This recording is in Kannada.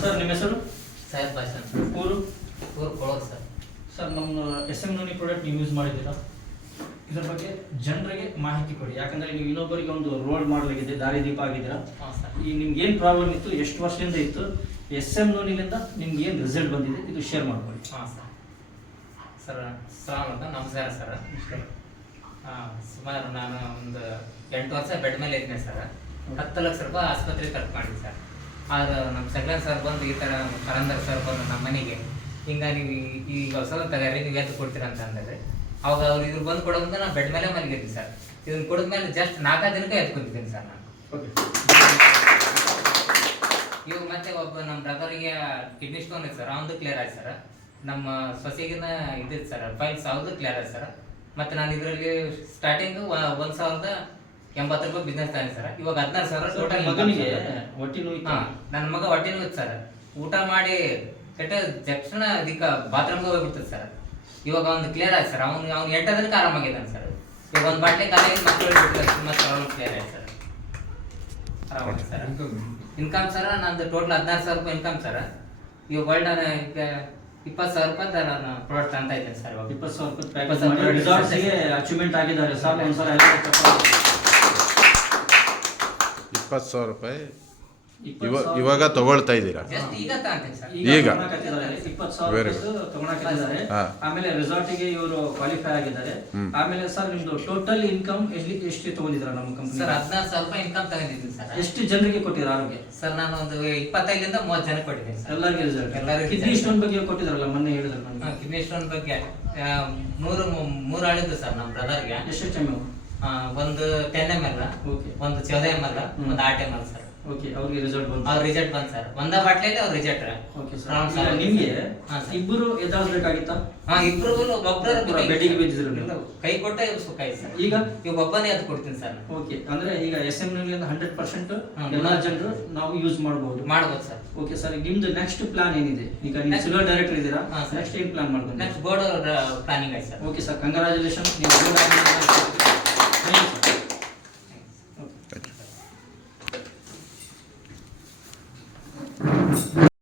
ಸರ್ ನಿಮ್ಮ ಹೆಸರು? ಸೈಯದ್ ಬಾಷಾ ಊರು? ಊರು ಕೊಳೋರು ಸರ್. ಸರ್ ನಮ್ಮ SM ನೋನಿ ಪ್ರಾಡಕ್ಟ್ ನೀವು ಯೂಸ್ ಮಾಡಿದ್ದೀರಾ? ಇದರ ಬಗ್ಗೆ ಜನರಿಗೆ ಮಾಹಿತಿ ಕೊಡಿ, ಯಾಕಂದರೆ ನೀವು ಇನ್ನೊಬ್ಬರಿಗೆ ಒಂದು ರೋಲ್ ಮಾಡಲಾಗಿದೆ, ದಾರಿದೀಪ ಆಗಿದ್ದೀರಾ. ಹಾಂ ಸರ್. ಈ ನಿಮ್ಗೆ ಏನು ಪ್ರಾಬ್ಲಮ್ ಇತ್ತು, ಎಷ್ಟು ವರ್ಷದಿಂದ ಇತ್ತು, SM ನೋನಿಲಿಂದ ನಿಮ್ಗೆ ಏನು ರಿಸಲ್ಟ್ ಬಂದಿದೆ ಇದು ಶೇರ್ ಮಾಡ್ಕೊಳ್ಳಿ. ಹಾಂ ಸರ್. ಸರ್ ಸಲಾಮ್ ನಮಸ್ಕಾರ ಸರ್. ಸುಮಾರು ನಾನು ಒಂದು 8 ವರ್ಷ ಬೆಡ್ ಮೇಲೆ ಇದ್ದೀನಿ ಸರ್. 10 ಲಕ್ಷ ರೂಪಾಯಿ ಆಸ್ಪತ್ರೆಗೆ ಖರ್ಚು ಮಾಡಿದ್ದೆ ಸರ್. ಆದ್ರೆ ನಮ್ಮ ಸೆಗ್ಲನ್ ಸರ್ ಬಂದು ಈ ಥರ ಕರಂದರ್ ಸರ್ ಬಂದು ನಮ್ಮ ಮನೆಗೆ ಹಿಂಗೆ ನೀವು ಈಗ ಹೊಸದ ತಗೋರಿ ನೀವು ಎದ್ದು ಕೊಡ್ತೀರಾ ಅಂತ ಅಂದರೆ ಅವಾಗ ಅವ್ರು ಇವ್ರು ಬಂದು ಕೊಡೋದಂತ ನಾನು ಬೆಡ್ ಮೇಲೆ ಮಲಗಿದ್ದೀನಿ ಸರ್. ಇದನ್ನ ಕೊಡಿದ್ಮೇಲೆ ಜಸ್ಟ್ 4 ದಿನಕ್ಕೆ ಎದ್ದು ಕೊಡ್ತಿದ್ದೀನಿ ಸರ್ ನಾನು. ಇವಾಗ ಮತ್ತೆ ಒಬ್ಬ ನಮ್ಮ ಬ್ರದರಿಗೆ ಕಿಡ್ನಿ ಸ್ಟೋನ್ ಇದೆ ಸರ್, ಅವನದು ಕ್ಲಿಯರ್ ಆಯ್ತು ಸರ್. ನಮ್ಮ ಸೊಸೆಗಿನ ಇದಿತ್ತು ಸರ್, ಫೈಲ್ಸ್ ಅವ್ರದ್ದು ಕ್ಲಿಯರ್ ಆಯ್ತು ಸರ್. ಮತ್ತು ನಾನು ಇದರಲ್ಲಿ ಸ್ಟಾರ್ಟಿಂಗು 1,080 ರೂಪಾಯಿ ಬಿಸ್ನೆಸ್ ತಾನೆ ಸರ್. ಇವಾಗ 16,000 ಟೋಟಲ್. ಮಗನಿಗೆ ಹೊಟ್ಟೆ ನೋವು ಇತ್ತು? ನನ್ನ ಮಗ ಹೊಟ್ಟೆ ನೋವು ಇತ್ತು ಸರ್. ಊಟ ಮಾಡಿ ಕೆಟ್ಟ ತಕ್ಷಣ ಅದಕ್ಕೆ ಬಾತ್ರೂಮ್ಗೆ ಹೋಗ್ಬಿಡ್ತದೆ ಸರ್. ಇವಾಗ ಅವ್ನು ಕ್ಲಿಯರ್ ಆಯ್ತು ಸರ್. ಅವ್ನು 8 ದಿನಕ್ಕೆ ಆರಾಮಾಗಿದ್ದಾನೆ ಸರ್. ಇವಾಗ ಒಂದು ಬಾಟ್ಲಿ ಕಾಲಿಗೆ ಮಕ್ಕಳು ಮತ್ತು ಪ್ರಾಬ್ಲಮ್ ಕ್ಲಿಯರ್ ಆಯ್ತು ಸರ್. ಆರಾಮಾಗಿ ಸರ್. ಇನ್ಕಮ್ ಸರ್ ನಂದು ಟೋಟಲ್ 16,000 ರೂಪಾಯಿ ಇನ್ಕಮ್ ಸರ್. ಇವಾಗ ವರ್ಲ್ಡ್ ನಾನು 20,000 ರೂಪಾಯಿ ನಾನು ಪ್ರಾಡಕ್ಟ್ ಅಂತ ಇದ್ದೇನೆ ಸರ್. ಇವಾಗ 20,000 ರೂಪಾಯಿ ರಿಸಾರ್ಟ್ಸ್ಗೆ ಅಚೀವ್ಮೆಂಟ್ ಆಗಿದ್ದಾರೆ ಸರ್. ಒಂದ್ಸಲ 20,000 ರೂಪಾಯಿ ಇವಾಗ ತಗೊಳ್ತಾ ಇದ್ದೀರಾ? ಜಸ್ಟ್ ಈಗ ತಗೊಂತೀನಿ ಸರ್. ಈಗ 20,000 ತಗೊಳಕಿದ್ದಾರೆ. ಆಮೇಲೆ ರೆಸಾರ್ಟಿಗೆ ಇವರು ಕ್ವಾಲಿಫೈ ಆಗಿದ್ದಾರೆ. ಆಮೇಲೆ ಸರ್ ನಿಮ್ದು ಟೋಟಲ್ ಇನ್ಕಮ್ ಎಷ್ಟು ತಗೊಂಡಿದ್ರ ನಮ್ಮ ಕಂಪನಿ? ಸರ್ 16,000 ರೂಪಾಯಿ ಇನ್ಕಮ್ ತಗೊಂಡಿದ್ದೀನಿ ಸರ್. ಎಷ್ಟು ಜನರಿಗೆ ಕೊಟ್ಟಿದ್ರ ಆರೋಗ್ಯ? ಸರ್ ನಾನು ಒಂದು 25ರಿಂದ 30 ಜನಕ್ಕೆ ಕೊಟ್ಟಿದ್ದೀನಿ ಸರ್. ಎಲ್ಲರಿಗೆ ರಿಸಲ್ಟ್? ಎಲ್ಲರಿಗೂ ಕಿಡ್ನಿ ಸ್ಟೋನ್ ಬಗ್ಗೆ ಕೊಟ್ಟಿದ್ರಲ್ಲ ಮೊನ್ನೆ ಹೇಳಿದ್ರು ನನಗೆ. ಕಿಡ್ನಿ ಸ್ಟೋನ್ ಬಗ್ಗೆ 3 ಆಳಿದ್ದು ಸರ್ ನಮ್ಮ ಬ್ರದರ್ಗೆ. ಎಷ್ಟು ಟೈಮ್? ಒಂದು 10 ml, ಓಕೆ, ಒಂದು 14 ml, ಒಂದು 8 ml ಸರ್. ಓಕೆ, ಅವ್ರಿಗೆ ರಿಸಲ್ಟ್ ಬಂತು? ಅವ್ರ ರಿಸಲ್ಟ್ ಬಂತು ಸರ್. ಒಂದೇ ಬಾಟ್ಲಿಯಲ್ಲಿ ಅವ್ರ ರಿಸಲ್ಟ್. Okay sir. ನಿಮ್ಗೆ ಇಬ್ಬರು ಎದ್ದಾಳ್ಬೇಕಾಗಿತ್ತಾ? ಇಬ್ರು ಒಬ್ಬರು ಬೆಡ್ಡಿಗೆ ಬಿದ್ದಿದ್ರು ನೀವು? ಕೈ ಕೊಟ್ಟ ಇವ್ಸ್ಬೇಕಾಯ್ತು ಸರ್. ಈಗ ಇವಾಗ ಒಬ್ಬನೇ ಅದು ಕೊಡ್ತೀನಿ ಸರ್. ಓಕೆ, ಅಂದ್ರೆ ಈಗ SM ನಲ್ಲಿ 100% ಎಲ್ಲಾ ಜನರು ನಾವು ಯೂಸ್ ಮಾಡಬಹುದು ಸರ್. Okay sir. ನಿಮ್ದು ನೆಕ್ಸ್ಟ್ ಪ್ಲಾನ್ ಏನಿದೆ? ಈಗ ನೀವು ಸಿಲ್ವರ್ ಡೈರೆಕ್ಟರ್ ಇದ್ದೀರಾ, ನೆಕ್ಸ್ಟ್ ಏನ್ ಪ್ಲಾನ್ ಮಾಡ್ಕೊಂಡು? ನೆಕ್ಸ್ಟ್ ಬೋರ್ಡ್ ಪ್ಲಾನಿಂಗ್ ಆಯ್ತು ಸರ್. Okay sir, congratulation.